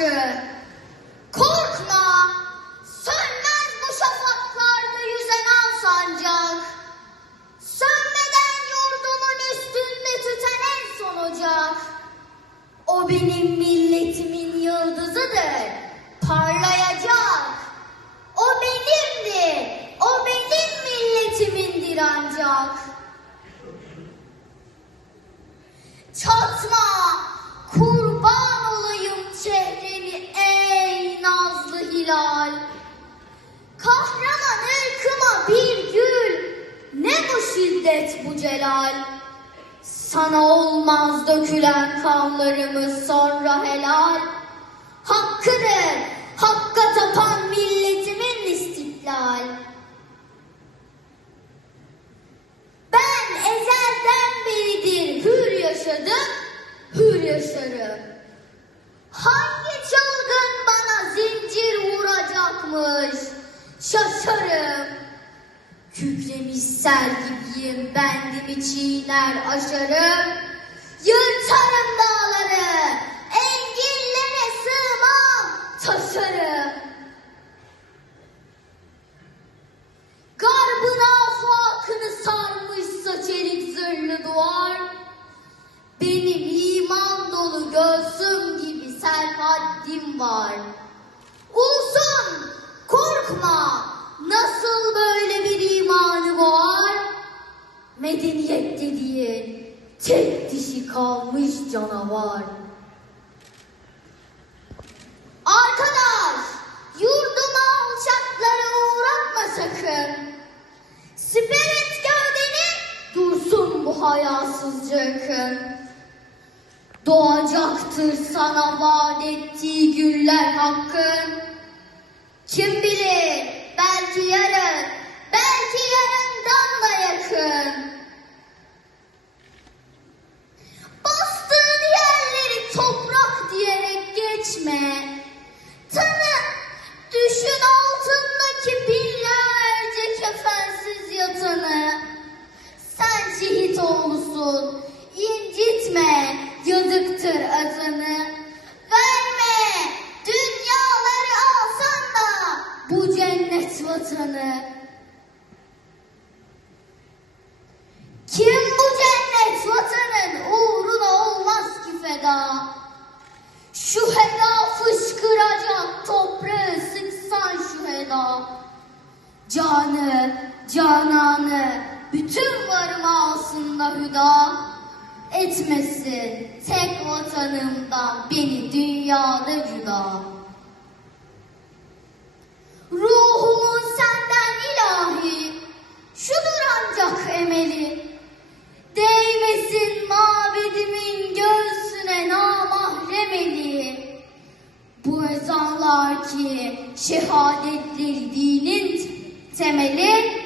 aşkı. Korkma, sönmez bu şafaklarda yüzen al sancak. Sönmeden yurdumun üstünde tüten en son ocak. O benim milletimin yıldızıdır, parlayacak. Şiddet bu celal. Sana olmaz dökülen kanlarımız sonra helal. Hakkıdır, hakka tapan milletimin istiklal. Ben ezelden beridir hür yaşadım, hür yaşarım. Hangi çılgın bana zincir vuracakmış, şaşarım. Kükremiş sel gibiyim, bendimi çiğner aşarım. Yırtarım dağları, enginlere sığmam, taşarım. Garbın afakını sarmışsa çelik zırhlı duvar. Benim iman dolu göğsüm gibi serhaddim var. Ulusum korkma Medeniyet dediğin tek dişi kalmış canavar. Arkadaş, yurduma alçakları uğratma sakın. Spirit gövdeni dursun bu hayasızca akın. Doğacaktır sana vaat ettiği güller hakkın. Oğlusun, incitme, yazıktır atanı. Verme, dünyaları alsan da bu cennet vatanı. Kim bu cennet vatanın uğruna olmaz ki feda? Şu heda fışkıracak toprağı sıksan şu heda. Canı, cananı, bütün varımı alsın da hüda. Etmesin tek vatanımdan beni dünyada cüda. Ruhumun senden ilahi, şudur ancak emeli. Değmesin mabedimin göğsüne namahrem eli. Bu ezanlar ki şehadetleri dinin temeli.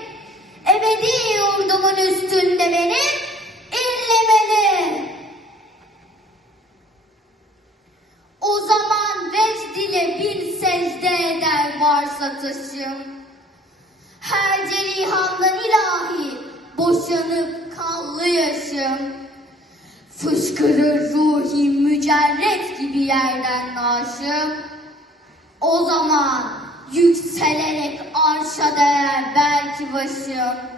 Yurdumun üstünde benim inlemeli. O zaman vecdine bin secde eder varsa taşım. Her cerihandan ilahi boşanıp kanlı yaşım. Fışkırır ruhi mücerret gibi yerden naşım. O zaman yükselerek arşa değer belki başım.